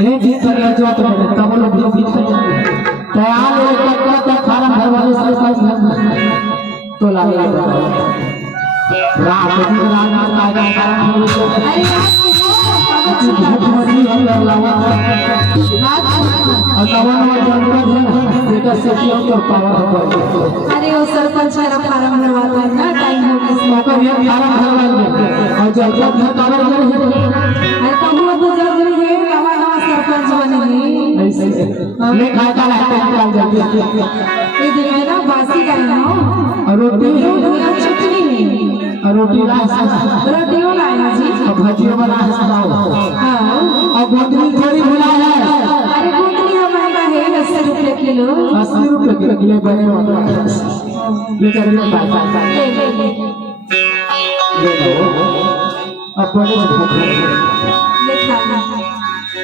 ये जी करिया जो तो तब लोग भी तैयार हो तो खाना घर वाले तो लागे रात दिन रात कायदा अरे वो सरपंच वाला फार्म भरवाता है ना टाइम हो गया और जब अरे कबू अब जरूरी है हवा हवा सरपंच बनेगी मैं खाता रहता ये दिन है ना बासी का है ना रोटी चटनी रोटी रोटियों का है जी भजियो बना हाँ और ले बने वाला ले कर ले बाय ले लो अपने भूख ले खा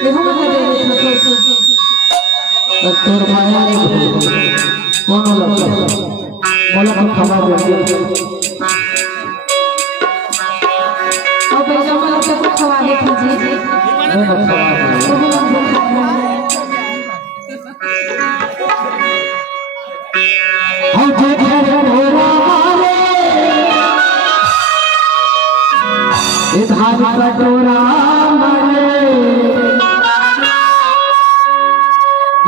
देखो मैं दे और तोर माया कौन लगा बोला तो खबर दे और बेटा मैं तो खवा दे जी मैं अच्छा तो भी हम खाना हम जे घोड़ा मारे इधार कटोरा मारे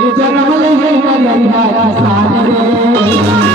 ये जन्म ले है कलिया सारे